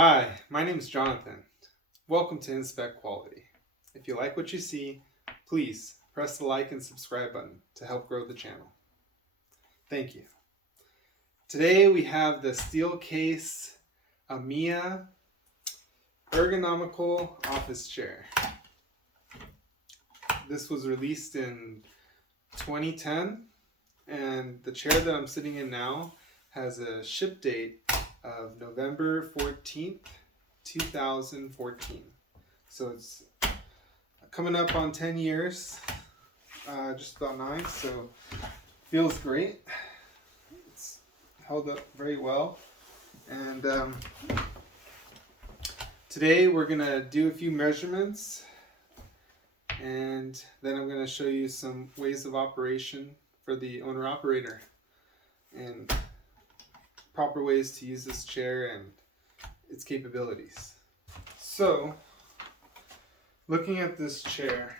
Hi, my name is Jonathan. Welcome to Inspect Quality. If you like what you see, please press the like and subscribe button to help grow the channel. Thank you. Today we have the SteelCase Amia Ergonomical Office Chair. This was released in 2010, and the chair that I'm sitting in now has a ship date of November 14th, 2014. So it's coming up on 10 years, just about 9, so feels great. It's held up very well. And today we're going to do a few measurements, and then I'm going to show you some ways of operation for the owner-operator and proper ways to use this chair and its capabilities. So, looking at this chair,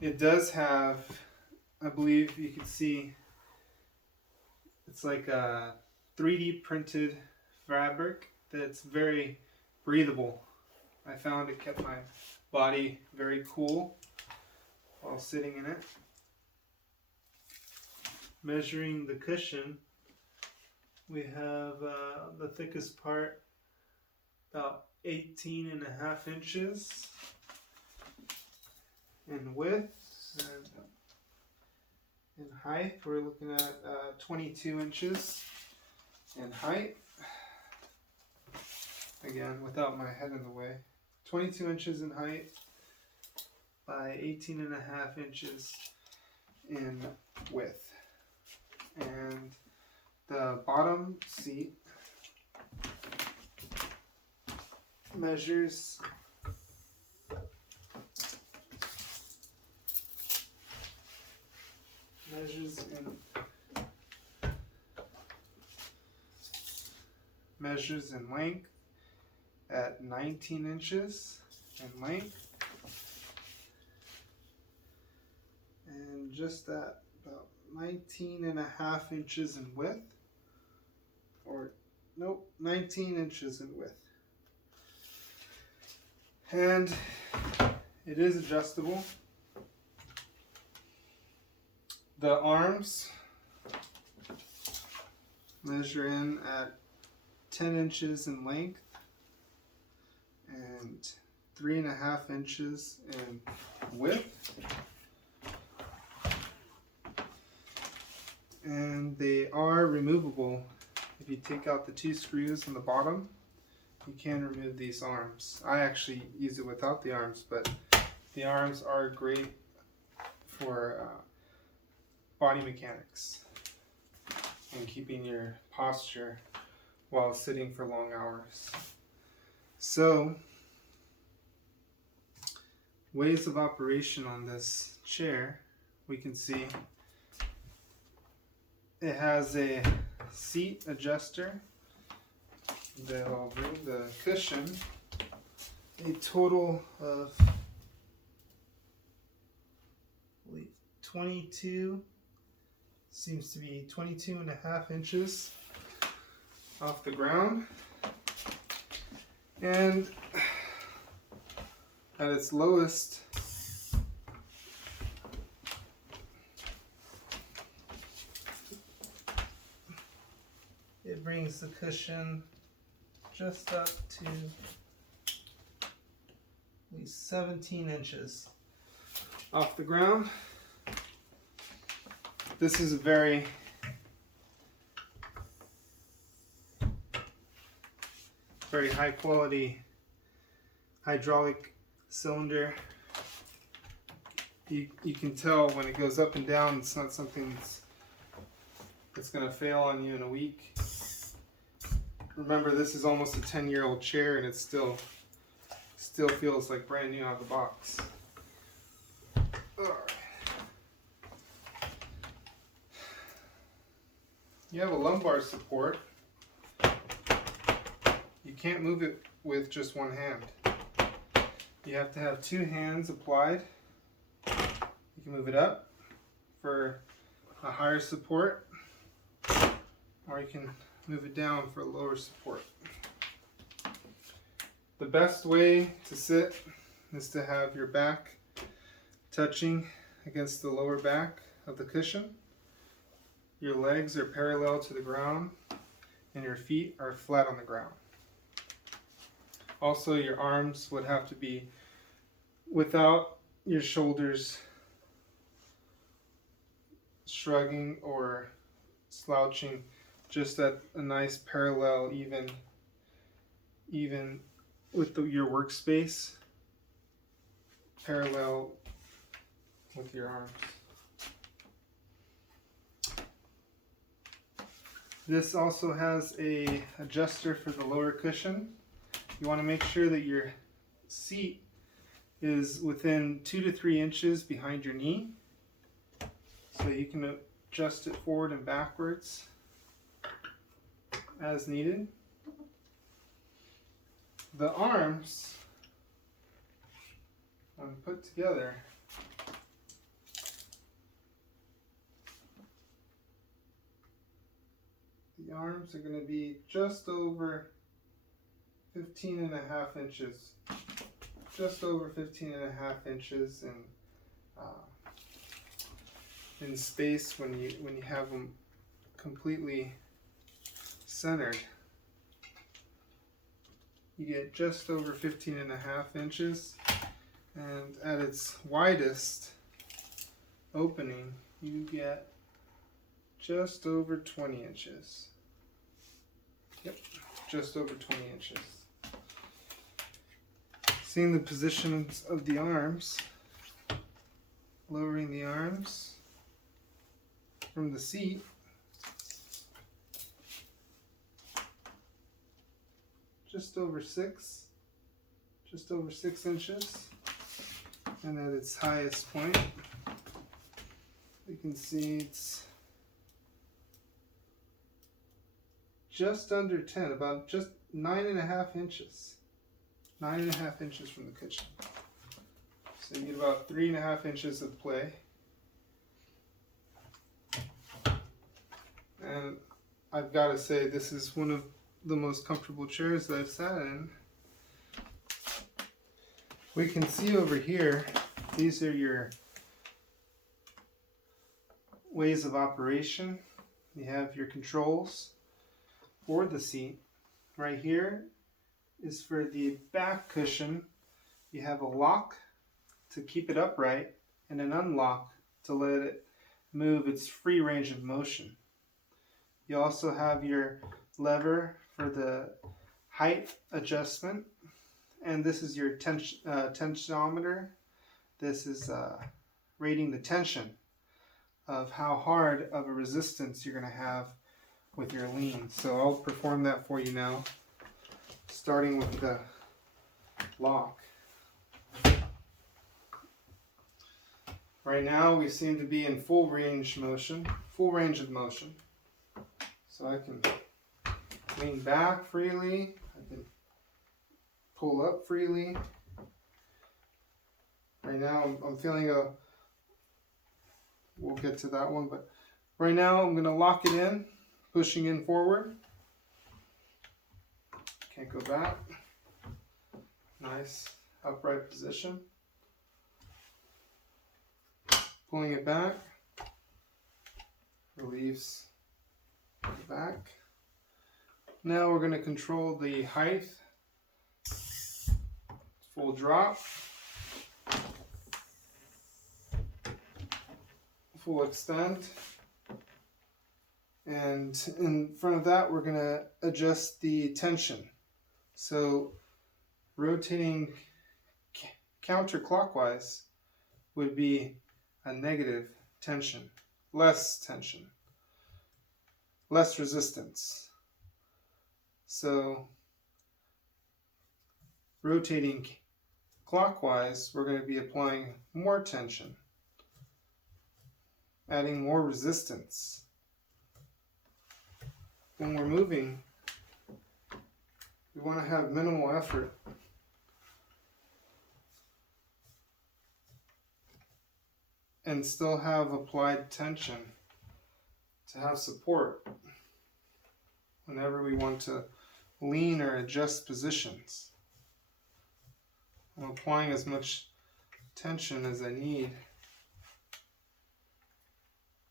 it does have, I believe you can see, it's like a 3D printed fabric that's very breathable. I found it kept my body very cool while sitting in it. Measuring the cushion, we have the thickest part about 18.5 inches in width, and in height we're looking at 22 inches in height. Again, without my head in the way, 22 inches in height by 18.5 inches in width. And the bottom seat measures in length at 19 inches in length, and just at about 19.5 inches in width, or nope, 19 inches in width. And it is adjustable. The arms measure in at 10 inches in length and 3.5 inches in width. And they are removable. If you take out the 2 screws on the bottom, you can remove these arms. I actually use it without the arms, but the arms are great for body mechanics and keeping your posture while sitting for long hours. So, ways of operation on this chair, we can see it has a seat adjuster that'll bring the cushion a total of 22, seems to be 22.5 inches off the ground, and at its lowest it brings the cushion just up to at least 17 inches off the ground. This is a very high quality hydraulic cylinder. You can tell when it goes up and down, it's not something that's going to fail on you in a week. Remember, this is almost a 10-year-old chair, and it still feels like brand new out of the box. Alright. You have a lumbar support. You can't move it with just one hand. You have to have 2 hands applied. You can move it up for a higher support, or you can move it down for lower support. The best way to sit is to have your back touching against the lower back of the cushion. Your legs are parallel to the ground and your feet are flat on the ground. Also, your arms would have to be without your shoulders shrugging or slouching, just at a nice parallel, even with your workspace, parallel with your arms. This also has a adjuster for the lower cushion. You want to make sure that your seat is within 2 to 3 inches behind your knee, so you can adjust it forward and backwards as needed. The arms, when put together, the arms are going to be just over 15.5 inches. Just over 15.5 inches in space when you have them completely centered. You get just over 15.5 inches, and at its widest opening you get just over 20 inches. Yep, just over 20 inches. Seeing the positions of the arms, lowering the arms from the seat, just over 6 inches, and at its highest point you can see it's just under 10, about just 9.5 inches. 9.5 inches from the cushion. So you get about 3.5 inches of play. And I've got to say, this is one of the most comfortable chairs that I've sat in. We can see over here, these are your ways of operation. You have your controls for the seat. Right here is for the back cushion. You have a lock to keep it upright and an unlock to let it move its free range of motion. You also have your lever for the height adjustment, and this is your tensiometer. This is rating the tension of how hard of a resistance you're going to have with your lean. So I'll perform that for you now, starting with the lock. Right now we seem to be in full range of motion. So I can lean back freely, I can pull up freely. Right now I'm feeling we'll get to that one, but right now I'm going to lock it in, pushing in forward. Can't go back. Nice upright position. Pulling it back relieves the back. Now we're going to control the height. Full drop. Full extend. And in front of that, we're going to adjust the tension. So rotating counterclockwise would be a negative tension, less resistance. So rotating clockwise, we're going to be applying more tension, adding more resistance. When we're moving, we want to have minimal effort. And still have applied tension to have support whenever we want to lean or adjust positions. I'm applying as much tension as I need.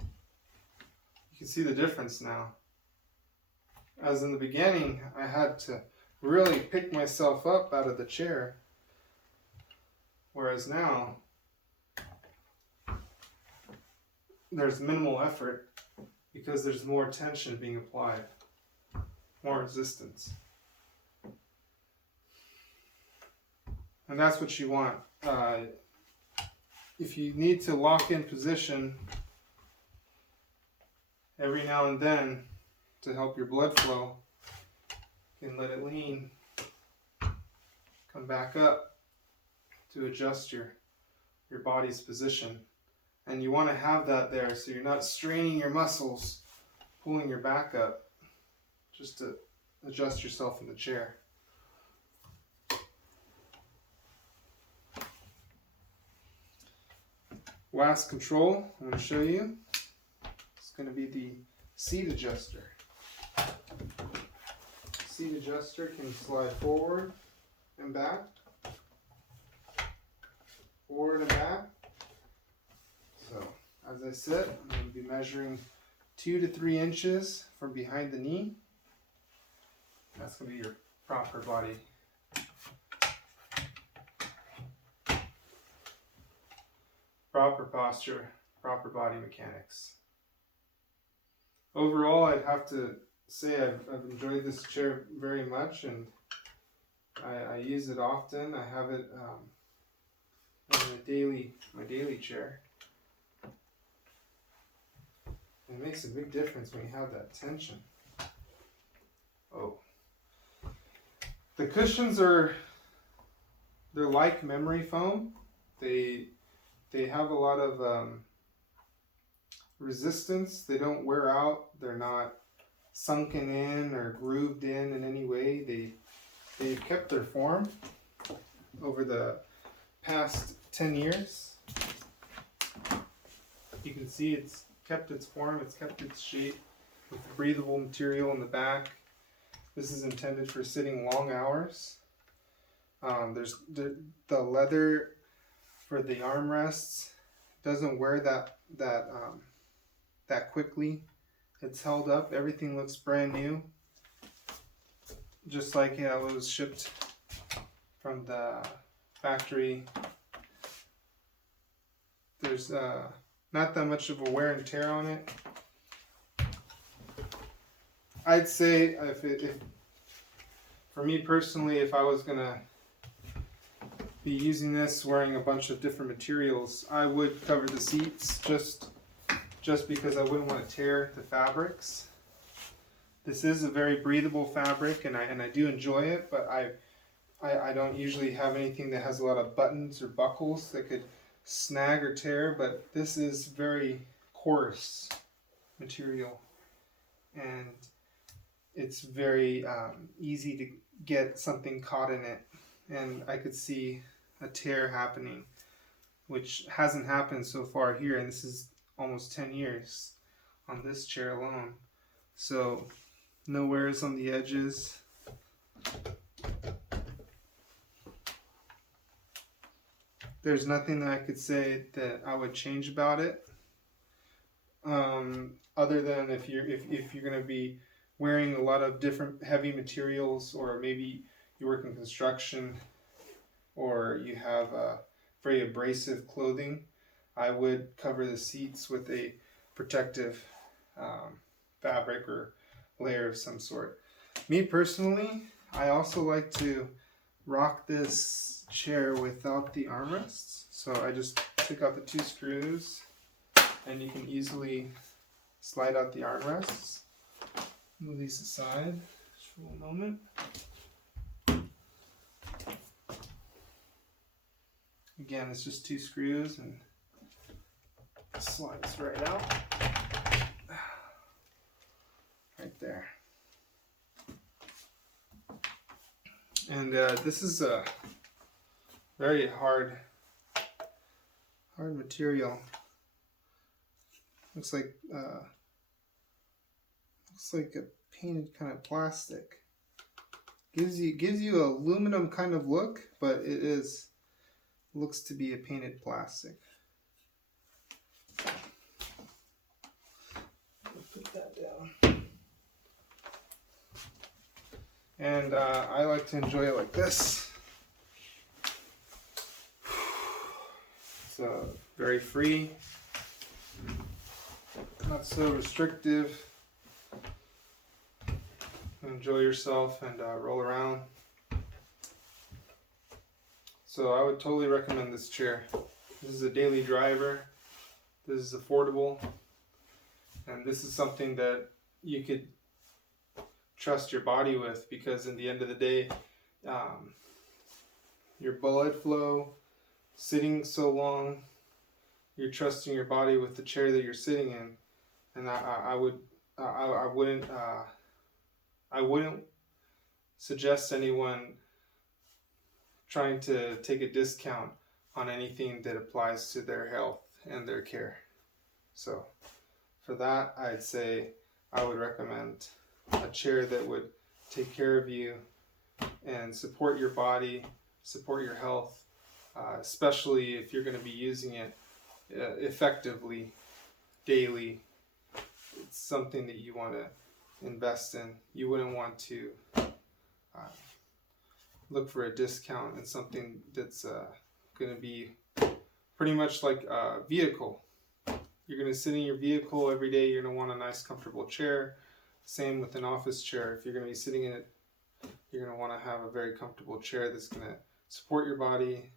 You can see the difference now. As in the beginning, I had to really pick myself up out of the chair, whereas now there's minimal effort because there's more tension being applied, more resistance. And that's what you want. If you need to lock in position every now and then to help your blood flow, you can let it lean, come back up to adjust your body's position. And you want to have that there so you're not straining your muscles, pulling your back up, just to adjust yourself in the chair. Last control I'm going to show you is going to be the seat adjuster. Seat adjuster can slide forward and back, forward and back. So, as I said, I'm going to be measuring 2 to 3 inches from behind the knee. That's going to be your proper body. Proper posture, proper body mechanics. Overall, I'd have to say I've enjoyed this chair very much, and I use it often. I have it in my daily chair. It makes a big difference when you have that tension. Oh. The cushions they're like memory foam. They have a lot of resistance. They don't wear out. They're not sunken in or grooved in any way. They've kept their form over the past 10 years. You can see it's kept its form, it's kept its shape with the breathable material in the back. This is intended for sitting long hours. There's the leather for the armrests doesn't wear that quickly. It's held up. Everything looks brand new, just like it was shipped from the factory. There's not that much of a wear and tear on it. I'd say if for me personally, if I was gonna be using this, wearing a bunch of different materials, I would cover the seats just because I wouldn't want to tear the fabrics. This is a very breathable fabric, and I do enjoy it, but I don't usually have anything that has a lot of buttons or buckles that could snag or tear, but this is very coarse material, and it's very easy to get something caught in it, and I could see a tear happening, which hasn't happened so far here, and this is almost 10 years on this chair alone. So no wears on the edges. There's nothing that I could say that I would change about it, other than if you're going to be wearing a lot of different heavy materials, or maybe you work in construction, or you have very abrasive clothing, I would cover the seats with a protective fabric or layer of some sort. Me personally, I also like to rock this chair without the armrests. So I just took out the 2 screws, and you can easily slide out the armrests. Move these aside just for a moment. Again, it's just 2 screws and it slides right out. Right there. And this is a very hard material. Looks like a painted kind of plastic. Gives you a aluminum kind of look, but looks to be a painted plastic. Put that down. And I like to enjoy it like this. It's very free, not so restrictive. Enjoy yourself and roll around. So I would totally recommend this chair. This is a daily driver. This is affordable. And this is something that you could trust your body with, because in the end of the day, your blood flow, sitting so long, you're trusting your body with the chair that you're sitting in. And I wouldn't suggest anyone trying to take a discount on anything that applies to their health and their care. So for that, I'd say I would recommend a chair that would take care of you and support your body, support your health, especially if you're going to be using it effectively daily. It's something that you want to invest in. You wouldn't want to look for a discount in something that's going to be pretty much like a vehicle. You're going to sit in your vehicle every day. You're going to want a nice, comfortable chair. Same with an office chair. If you're going to be sitting in it, you're going to want to have a very comfortable chair that's going to support your body,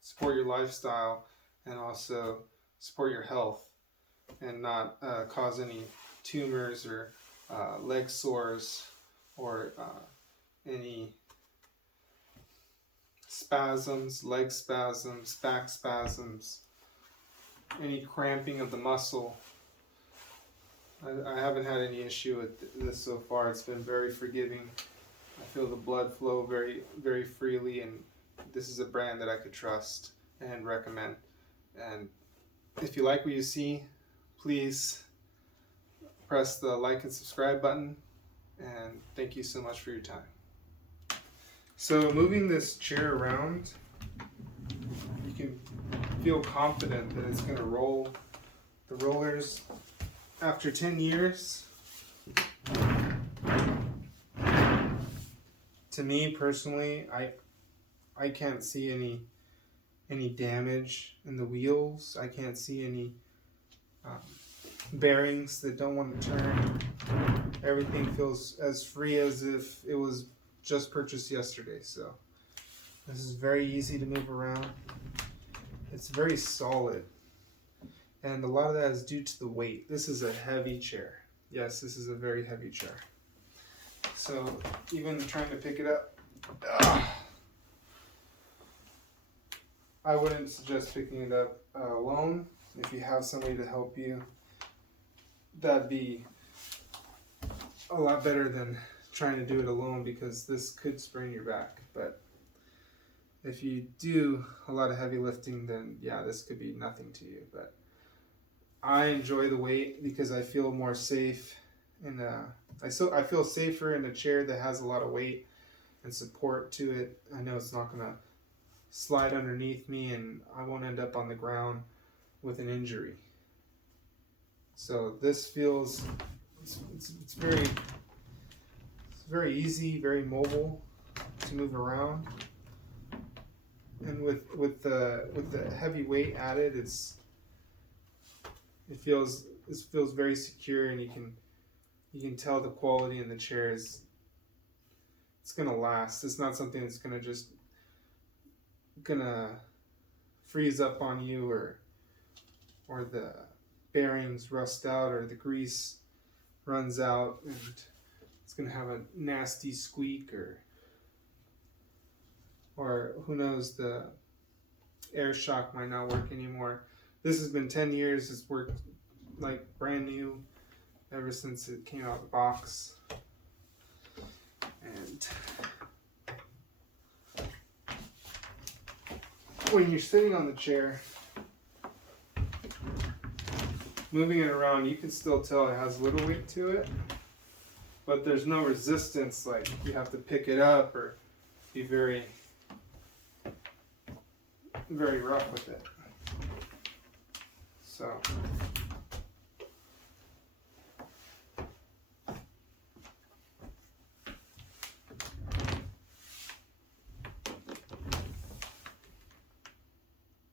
support your lifestyle, and also support your health, and not cause any tumors or leg sores or any spasms, leg spasms, back spasms, any cramping of the muscle. I haven't had any issue with this so far. It's been very forgiving. I feel the blood flow very, very freely, and this is a brand that I could trust and recommend. And if you like what you see, please press the like and subscribe button, and thank you so much for your time. So moving this chair around, you can feel confident that it's going to roll. The rollers, after 10 years, to me personally, I can't see any damage in the wheels. I can't see any bearings that don't want to turn. Everything feels as free as if it was just purchased yesterday. So this is very easy to move around. It's very solid, and a lot of that is due to the weight. This is a heavy chair. Yes, this is a very heavy chair. So even trying to pick it up, I wouldn't suggest picking it up alone. If you have somebody to help you, that'd be a lot better than trying to do it alone, because this could sprain your back. But if you do a lot of heavy lifting, then yeah, this could be nothing to you. But I enjoy the weight because I feel more safe I feel safer in a chair that has a lot of weight and support to it. I know it's not gonna slide underneath me, and I won't end up on the ground with an injury. So this feels it's very easy, very mobile to move around, and with the heavy weight added, it feels very secure, and you can tell the quality in the chair it's gonna last. It's not something that's gonna freeze up on you, or the bearings rust out, or the grease runs out and it's gonna have a nasty squeak, or who knows, the air shock might not work anymore. This has been 10 years. It's worked like brand new ever since it came out of the box. And when you're sitting on the chair, moving it around, you can still tell it has a little weight to it. but there's no resistance, like you have to pick it up or be very rough with it. So